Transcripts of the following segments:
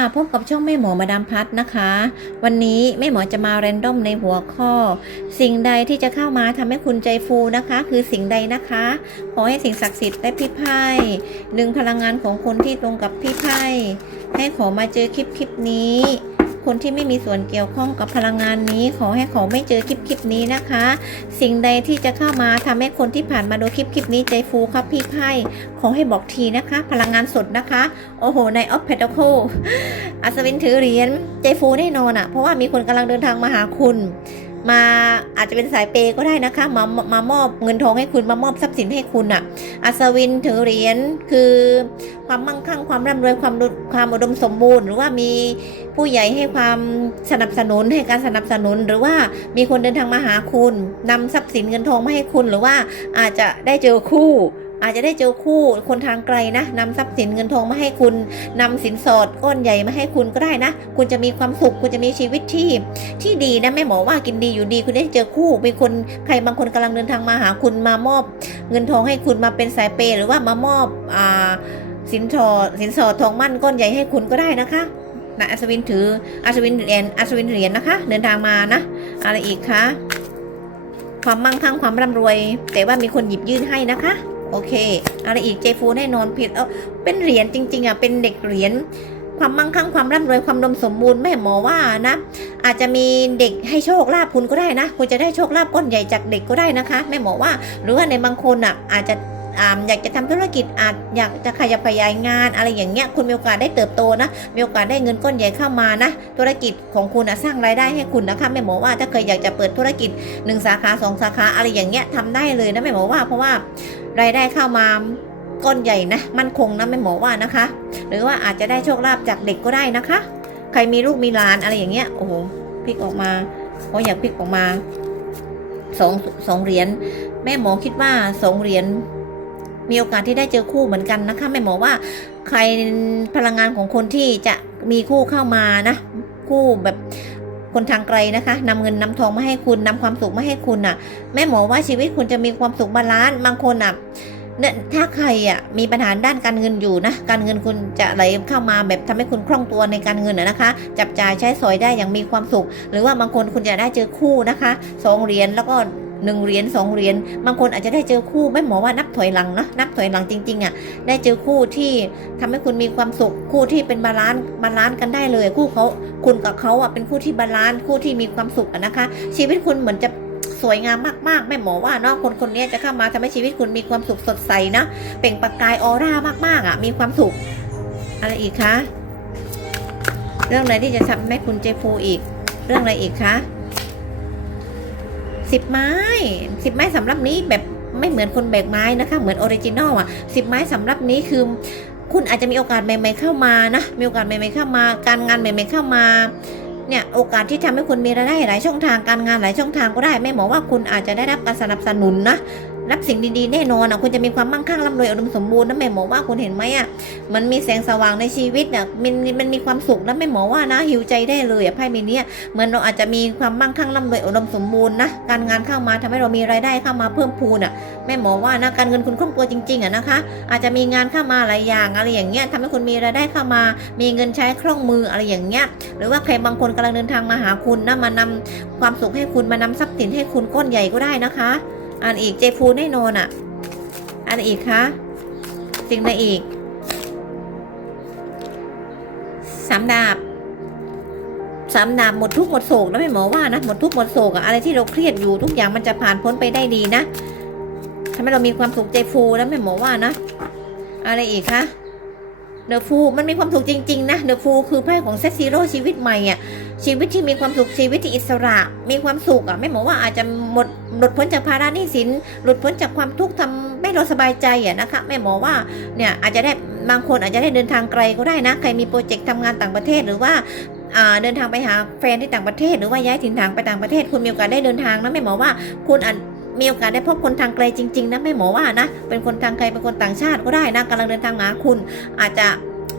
ค่ะพบกับช่องแม่หมอมาดามพัดนะคะ วันนี้แม่หมอจะมาแรนดอมในหัวข้อ สิ่งใดที่จะเข้ามาทำให้คุณใจฟูนะคะ คือสิ่งใดนะคะ ขอให้สิ่งศักดิ์สิทธิ์และพี่ไพ่ดึงพลังงานของคนที่ตรงกับพี่ไพ่ให้ขอมาเจอคลิปคลิปนี้ คนที่ไม่มีส่วนเกี่ยวข้องกับพลังงานนี้ ขอให้เขาไม่เจอคลิปคลิปนี้นะคะ สิ่งใดที่จะเข้ามาทำให้คนที่ผ่านมาดูคลิปคลิปนี้ใจฟูครับพี่ไพ่ขอให้บอกทีนะคะ พลังงานสดนะคะ โอ้โหในออฟเพดโคอัศวินถือเหรียญใจฟูแน่นอนอะ่ะ เพราะว่ามีคนกำลังเดินทางมาหาคุณ มาอาจจะเป็นสายเปย์ก็ได้นะคะ มามามอบเงินทองให้คุณมามอบทรัพย์สินให้คุณอะ่ะ อัศวินถือเหรียญคือความมั่งคั่งความร่ำรวยความความอุดมสมบูรณ์ หรือว่ามีผู้ใหญ่ให้ความสนับสนุนให้การสนับสนุน หรือว่ามีคนเดินทางมาหาคุณนำทรัพย์สินเงินทองมาให้คุณหรือว่าอาจจะได้เจอคู่ อาจจะได้เจอคู่คนทางไกลนะนำทรัพย์สินเงินทองมาให้คุณนำสินสอดก้อนใหญ่มาให้คุณก็ได้นะ คุณจะมีความสุขคุณจะมีชีวิตที่ที่ดีนะแม่หมอว่ากินดีอยู่ดีคุณได้เจอคู่มีคนใครบางคนกำลังเดินทางมาหาคุณมามอบ เงินทองให้คุณมาเป็นสายเปย์หรือว่ามามอบอ่าสินสอดสินสอดทองมั่นก้อนใหญ่ให้คุณก็ได้นะคะนะอัศวินถืออัศวินเหรียญอัศวินเหรียญนะคะ เดินทางมานะอะไรอีกคะความมั่งคั่งความร่ำรวย แต่ว่ามีคนหยิบยื่นให้นะคะ โอเค อะไรอีกเจฟูแน่นอนผิดเออเป็นเหรียญจริง ๆอะเป็นเด็กเหรียญความมั่งคั่งความร่ำรวยความดมสมบูรณ์แม่หมอว่านะ อาจจะมีเด็กให้โชคลาภคุณก็ได้นะคุณจะได้โชคลาภก้อนใหญ่จากเด็กก็ได้นะคะ แม่หมอว่า หรือว่าในบางคนอะอาจจะอยากจะทำธุรกิจอาจอยากจะขยับขยายงานอะไรอย่างเงี้ยคุณมีโอกาสได้เติบโตนะมีโอกาสได้เงินก้อนใหญ่เข้ามานะธุรกิจของคุณอะสร้างรายได้ให้คุณนะคะแม่หมอว่าถ้าเคยอยากจะเปิดธุรกิจหนึ่งสาขาสองสาขาอะไรอย่างเงี้ยทำได้เลยนะแม่หมอว่าเพราะว่า รายได้เข้ามาก้อนใหญ่นะมั่นคงนะแม่หมอว่านะคะ หรือว่าอาจจะได้โชคลาภจากเด็กก็ได้นะคะ ใครมีลูกมีหลานอะไรอย่างเงี้ยโอ้โหพลิกออกมาเพราะอยากพลิกออกมาสองสองเหรียญแม่หมอคิดว่าสองเหรียญมีโอกาสที่ได้เจอคู่เหมือนกันนะคะแม่หมอว่าใครพลังงานของคนที่จะมีคู่เข้ามานะ คู่แบบ คนทางไกลนะคะนำเงินนำทองมาให้คุณนำความสุขมาให้คุณน่ะ แม่หมอว่าชีวิตคุณจะมีความสุขบาลานซ์บางคนอะเนี่ยถ้าใครอะมีปัญหาด้านการเงินอยู่นะ การเงินคุณจะไหลเข้ามาแบบทำให้คุณคล่องตัวในการเงินอะนะคะ จับจ่ายใช้สอยได้อย่างมีความสุข หรือว่าบางคนคุณจะได้เจอคู่นะคะสองเหรียญแล้วก็ หนึ่งเหรียญสองเหรียญบางคนอาจจะได้เจอคู่ไม่หมอว่านับถอยหลังนะนับถอยหลังจริงๆอะได้เจอคู่ที่ทำให้คุณมีความสุขคู่ที่เป็นบาลานซ์บาลานซ์กันได้เลย คู่เขาคุณกับเขาอะเป็นคู่ที่บาลานซ์คู่ที่มีความสุขนะคะ ชีวิตคุณเหมือนจะสวยงามมากๆแม่หมอว่าเนาะคนคนนี้จะเข้ามาทำให้ชีวิตคุณมีความสุขสดใสนะเปล่งประกายออร่ามากๆอะมีความสุข อะไรอีกคะเรื่องอะไรที่จะทำให้คุณเจฟูอีก เรื่องอะไรอีกคะ สิบไม้สิบไม้สำหรับนี้แบบไม่เหมือนคนแบกไม้นะคะ เหมือนออริจินอลอะสิบไม้สำหรับนี้คือ คุณอาจจะมีโอกาสใหม่ ๆเข้ามานะ มีโอกาสใหม่ๆเข้ามา การงานใหม่ ๆเข้ามาเนี่ยโอกาสที่ทำให้คุณมีรายได้หลายช่องทางการงานหลายช่องทางก็ได้แม่หมอว่าคุณอาจจะได้รับการสนับสนุนนะ รับสิ่งดีๆแน่นอนอะคุณจะมีความมั่งคั่งร่ำรวยอุดมสมบูรณ์นะแม่หมอว่าคุณเห็นไหมอะมันมีแสงสว่างในชีวิตอะมันมันมีความสุขนะแม่หมอว่านะหิวใจได้เลยอะไพ่ใบนี้เหมือนเราอาจจะมีความมั่งคั่งร่ำรวยอุดมสมบูรณ์นะการงานเข้ามาทำให้เรามีรายได้เข้ามาเพิ่มพูนอะแม่หมอว่านะการเงินคุณคล่องตัวจริงๆอะนะคะ อาจจะมีงานเข้ามาหลายอย่างอะไรอย่างเงี้ยทำให้คุณมีรายได้เข้ามา มีเงินใช้คล่องมืออะไรอย่างเงี้ยหรือว่าใครบางคนกำลังเดินทางมาหาคุณนะมานำความสุขให้คุณมานำทรัพย์สินให้คุณก้อนใหญ่ก็ได้นะคะ อันอีกเจฟูแน่นอนอะ อันอีกคะสิ่งใดอีกสามดาบสามดาบหมดทุกหมดโศกแล้วไม่หมอว่านะหมดทุกหมดโศกอะอะไรที่เราเครียดอยู่ทุกอย่างมันจะผ่านพ้นไปได้ดีนะทำให้เรามีความสุขใจฟูแล้วไม่หมอว่านะ อะไรอีกคะ เดอะฟูมันมีความสุขจริง ๆ นะเดอะฟูคือไพ่ของเซตซีโร่ชีวิตใหม่อะชีวิตที่มีความสุขชีวิตที่อิสระ มีความสุขอะไม่หมอว่าอาจจะหมดหลุดพ้นจากภาระหนี้สิน หลุดพ้นจากความทุกข์ทำให้เราสบายใจอะนะคะแม่หมอว่าเนี่ยอาจจะได้บางคนอาจจะได้เดินทางไกลก็ได้นะ ใครมีโปรเจกต์ทำงานต่างประเทศหรือว่าอ่าเดินทางไปหาแฟนที่ต่างประเทศ หรือว่าย้ายถิ่นฐานไปต่างประเทศ คุณมีโอกาสได้เดินทางนะแม่หมอว่าคุณอาจ มีโอกาสได้พบคนทางไกลจริง ๆ นะแม่หมอว่านะ เป็นคนทางไกลเป็นคนต่างชาติก็ได้นะกำลังเดินทางหาคุณ อาจจะ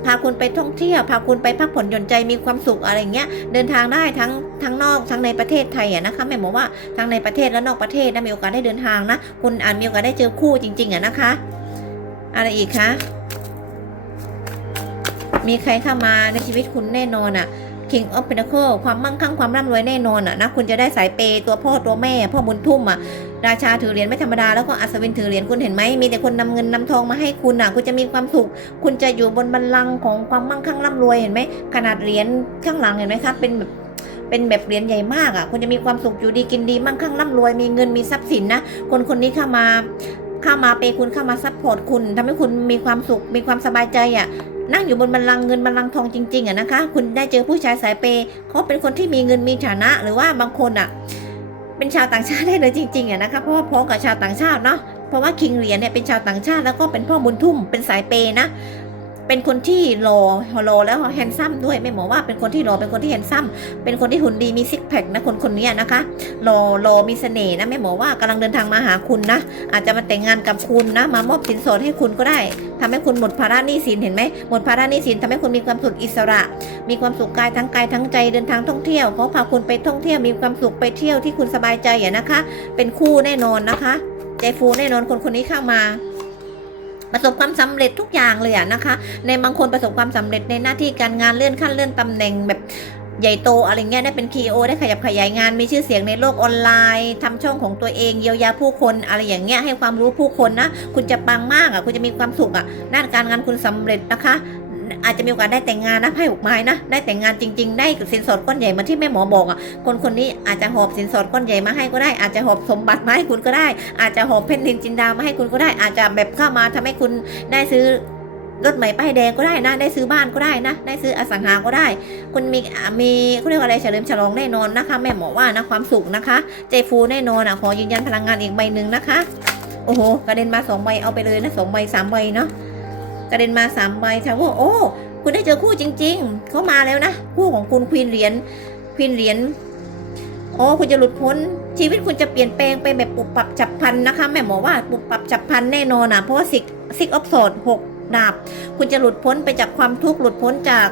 พาคุณไปท่องเที่ยวพาคุณไปพักผ่อนหย่อนใจมีความสุขอะไรเงี้ยเดินทางได้ทั้งทั้งนอกทั้งในประเทศไทยอะนะคะแม่หมอว่าทั้งในประเทศและนอกประเทศนะมีโอกาสได้เดินทางนะ คุณอาจมีโอกาสได้เจอคู่จริง ๆอะนะคะ อะไรอีกคะมีใครเข้ามาในชีวิตคุณแน่นอนอะ King of Pentacle ความมั่งคั่งความร่ำรวยแน่นอนอะนะคุณจะได้สายเปย์ตัวพ่อตัวแม่ พ่อบุญทุ่มอะ ราชาถือเหรียญไม่ธรรมดาแล้วก็อัศวินถือเหรียญคุณเห็นไหมมีแต่คนนำเงินนำทองมาให้คุณอะคุณจะมีความสุข คุณจะอยู่บนบัลลังก์ของความมั่งคั่งร่ำรวยเห็นไหมขนาดเหรียญข้างหลังเห็นไหมคะเป็นแบบเป็นแบบเหรียญใหญ่มากอะคุณจะมีความสุขอยู่ดีกินดีมั่งคั่งร่ำรวยมีเงินมีทรัพย์สินนะคนคนนี้เข้ามาเข้ามาเปย์คุณเข้ามาซัพพอร์ตคุณทำให้คุณมีความสุขมีความสบายใจอะนั่งอยู่บนบัลลังก์เงินบัลลังก์ทองจริงๆอะนะคะ คุณได้เจอผู้ชายสายเปย์เขาเป็นคนที่มีเงินมีฐานะ หรือว่าบางคนอะ เป็นชาวต่างชาติได้เลยจริงๆอะนะคะเพราะว่าพ้องกับชาวต่างชาติเนาะเพราะว่าคิงเหรียญเนี่ยเป็นชาวต่างชาติแล้วก็เป็นพ่อบุญทุ่มเป็นสายเปย์นะ เป็นคนที่หล่อหล่อแล้วแฮนซัมด้วยไม่หมอว่าเป็นคนที่หล่อเป็นคนที่แฮนซัมเป็นคนที่หุ่นดีมีซิกแพคนะคนคนนี้นะคะหล่อหล่อมีเสน่ห์นะแม่หมอว่ากำลังเดินทางมาหาคุณนะ อาจจะมาแต่งงานกับคุณนะ มามอบสินสอดให้คุณก็ได้ทำให้คุณหมดภาระหนี้สินเห็นไหมหมดภาระหนี้สินทำให้คุณมีความสุขอิสระ มีความสุขกายทั้งกายทั้งใจเดินทางท่องเที่ยวเขาพาคุณไปท่องเที่ยวมีความสุขไปเที่ยวที่คุณสบายใจอะนะคะ เป็นคู่แน่นอนนะคะ ใจฟูแน่นอนคนคนนี้เข้ามา ประสบความสำเร็จทุกอย่างเลยอะนะคะ ในบางคนประสบความสำเร็จในหน้าที่การงานเลื่อนขั้นเลื่อนตำแหน่งแบบใหญ่โตอะไรเงี้ยได้เป็นคีโอได้ขยับขยายงานมีชื่อเสียงในโลกออนไลน์ทำช่องของตัวเองเยียวยาผู้คนอะไรอย่างเงี้ยให้ความรู้ผู้คนนะ คุณจะปังมากอะคุณจะมีความสุขอะด้านการงานคุณสำเร็จนะคะ อาจจะมีโอกาสได้แต่งงานนะไพ่หกไม้นะได้แต่งงานจริง ๆ ได้สินสอดก้อนใหญ่เหมาที่แม่หมอบอกอะคนคนนี้อาจจะหอบสินสอดก้อนใหญ่มาให้ก็ได้ อาจจะหอบสมบัติมาให้คุณก็ได้ อาจจะหอบเพชรนินจินดามาให้คุณก็ได้ อาจจะแบบเข้ามาทำให้คุณได้ซื้อรถใหม่ป้ายแดงก็ได้นะ ได้ซื้อบ้านก็ได้นะ ได้ซื้ออสังหาก็ได้ คุณมีมีเขาเรียกว่าอะไรเฉลิมฉลองแน่นอนนะคะ แม่หมอว่านะความสุขนะคะ ใจฟูแน่นอนอะขอยืนยันพลังงานอีกใบหนึ่งนะคะ โอ้โหกระเด็นมาสองใบเอาไปเลยนะสองใบสามใบเนาะ กระเด็นมาสามใบค่ะว่าโอ้ คุณได้เจอคู่จริง ๆ เขามาแล้วนะ คู่ของคุณควีนเหรียญควีนเหรียญโอ้คุณจะหลุดพ้น ชีวิตคุณจะเปลี่ยนแปลงไปแบบปุบปับฉับพันนะคะ แม่หมอว่าปุบปับฉับพันแน่นอนนะเพราะว่าซิกซิกออฟโซดหกดาบ คุณจะหลุดพ้นไปจากความทุกข์หลุดพ้นจาก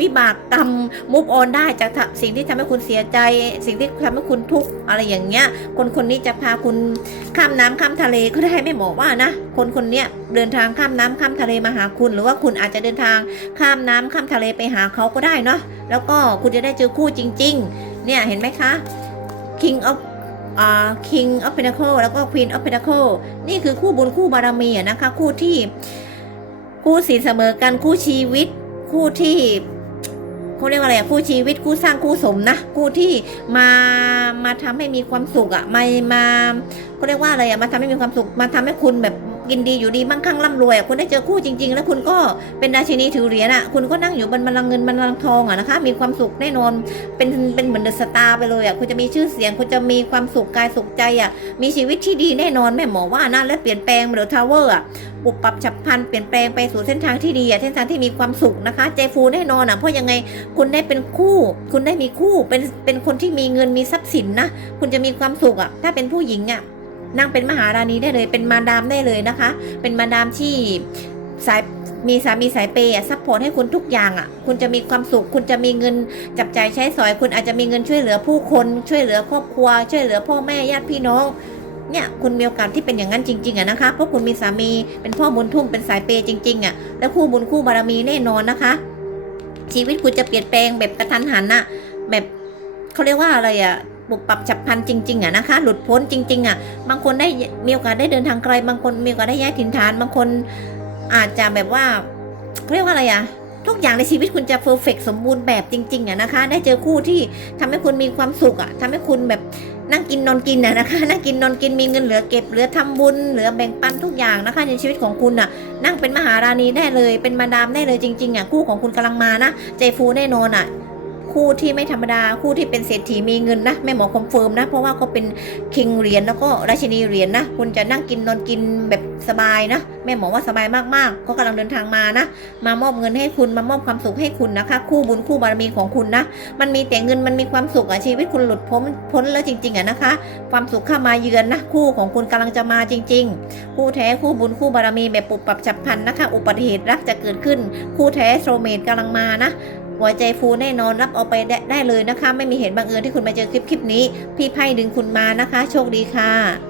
วิบากกรรมมุฟออนได้จากสิ่งที่ทำให้คุณเสียใจ สิ่งที่ทำให้คุณทุกข์อะไรอย่างเงี้ย คนคนนี้จะพาคุณข้ามน้ำข้ามทะเลก็ได้ไม่บอกว่านะคนคนเนี้ยเดินทางข้ามน้ำข้ามทะเลมาหาคุณ หรือว่าคุณอาจจะเดินทางข้ามน้ำข้ามทะเลไปหาเขาก็ได้เนาะแล้วก็คุณจะได้เจอคู่จริง ๆ เนี่ยเห็นไหมคะ King of อ่า King of Pentacle แล้วก็ Queen of Pentacle นี่คือคู่บุญคู่บารมีนะคะ คู่ที่ คู่สีลเสมอกันคู่ชีวิต คู่ที่ เขาเรียกว่าอะไรอะคู่ชีวิตคู่สร้างคู่สมนะคู่ที่มามาทำให้มีความสุขอะมามาเขาเรียกว่าอะไรอะมาทำให้มีความสุขมาทำให้คุณแบบ กินดีอยู่ดีมั่งคั่งร่ำรวยอะคุณได้เจอคู่จริง ๆ แล้วคุณก็เป็นราชินีถือเหรียญอะคุณก็นั่งอยู่บนบัลลังก์เงินบัลลังก์ทองอะนะคะ มีความสุขแน่นอนเป็นเป็นเหมือนเดอะสตาร์ไปเลยอะคุณจะมีชื่อเสียงคุณจะมีความสุขกายสุขใจอะมีชีวิตที่ดีแน่นอนแม่หมอว่านะและเปลี่ยนแปลงเดอะทาวเวอร์อะปุบปรับฉับพลันเปลี่ยนแปลงไปสู่เส้นทางที่ดีอะเส้นทางที่มีความสุขนะคะ ใจฟูแน่นอนอะเพราะยังไงคุณได้เป็นคู่ คุณได้มีคู่เป็นเป็นคนที่มีเงินมีทรัพย์สินนะคุณจะมีความสุขอะถ้าเป็นผู้หญิงอะ นางเป็นมหาราณีได้เลย เป็นมาดามได้เลยนะคะ เป็นมาดามที่สายมีสามีสายเปย์อะซัพพอร์ตให้คุณทุกอย่างอะคุณจะมีความสุข คุณจะมีเงินจับจ่ายใช้สอย คุณอาจจะมีเงินช่วยเหลือผู้คน ช่วยเหลือครอบครัว ช่วยเหลือพ่อแม่ญาติพี่น้อง เนี่ย คุณมีโอกาสที่เป็นอย่างนั้นจริงๆอะนะคะ เพราะคุณมีสามีเป็นพ่อบุญทุ่มเป็นสายเปย์จริงๆอะแล้วคู่บุญคู่บารมีแน่นอนนะคะ ชีวิตคุณจะเปลี่ยนแปลงแบบกระทันหันนะแบบเขาเรียกว่าอะไรอะ ปุบปรับฉับพลันจริงๆอะนะคะ หลุดพ้นจริง ๆอะบางคนได้มีโอกาสได้เดินทางไกล บางคนมีโอกาสได้ย้ายถิ่นฐาน บางคนอาจจะแบบว่าเรียกว่าอะไรอะทุกอย่างในชีวิตคุณจะเพอร์เฟกสมบูรณ์แบบจริงๆอะนะคะ ได้เจอคู่ที่ทำให้คุณมีความสุขอะทำให้คุณแบบนั่งกินนอนกินน่ะนะคะ นั่งกินนอนกินมีเงินเหลือเก็บเหลือทำบุญเหลือแบ่งปันทุกอย่างนะคะ ในชีวิตของคุณน่ะ นั่งเป็นมหาราณีได้เลย เป็นมาดามได้เลยจริงๆอะคู่ของคุณกำลังมานะ ใจฟูแน่นอนอะ คู่ที่ไม่ธรรมดาคู่ที่เป็นเศรษฐีมีเงินนะแม่หมอคอนเฟิร์มนะ เพราะว่าเขาเป็นคิงเหรียญแล้วก็ราชินีเหรียญนะคุณจะนั่งกินนอนกินแบบสบายนะแม่หมอว่าสบายมากๆก็กำลังเดินทางมานะ มามอบเงินให้คุณมามอบความสุขให้คุณนะคะ คู่บุญคู่บารมีของคุณนะ มันมีแต่เงินมันมีความสุขอะชีวิตคุณหลุดพ้นพ้นแล้วจริงๆอะนะคะ ความสุขเข้ามาเยือนนะ คู่ของคุณกำลังจะมาจริง ๆ คู่แท้คู่บุญคู่บารมีแบบปุบปรับฉับพลันนะคะ อุบัติเหตุรักจะเกิดขึ้น คู่แท้โซเมตกำลังมานะ หัวใจฟูแน่นอนรับเอาไปได้ไดเลยนะคะ ไม่มีเหตุบังเอิญที่คุณมาเจอคลิปคลิปนี้ พี่ไพ่ดึงคุณมานะคะ โชคดีค่ะ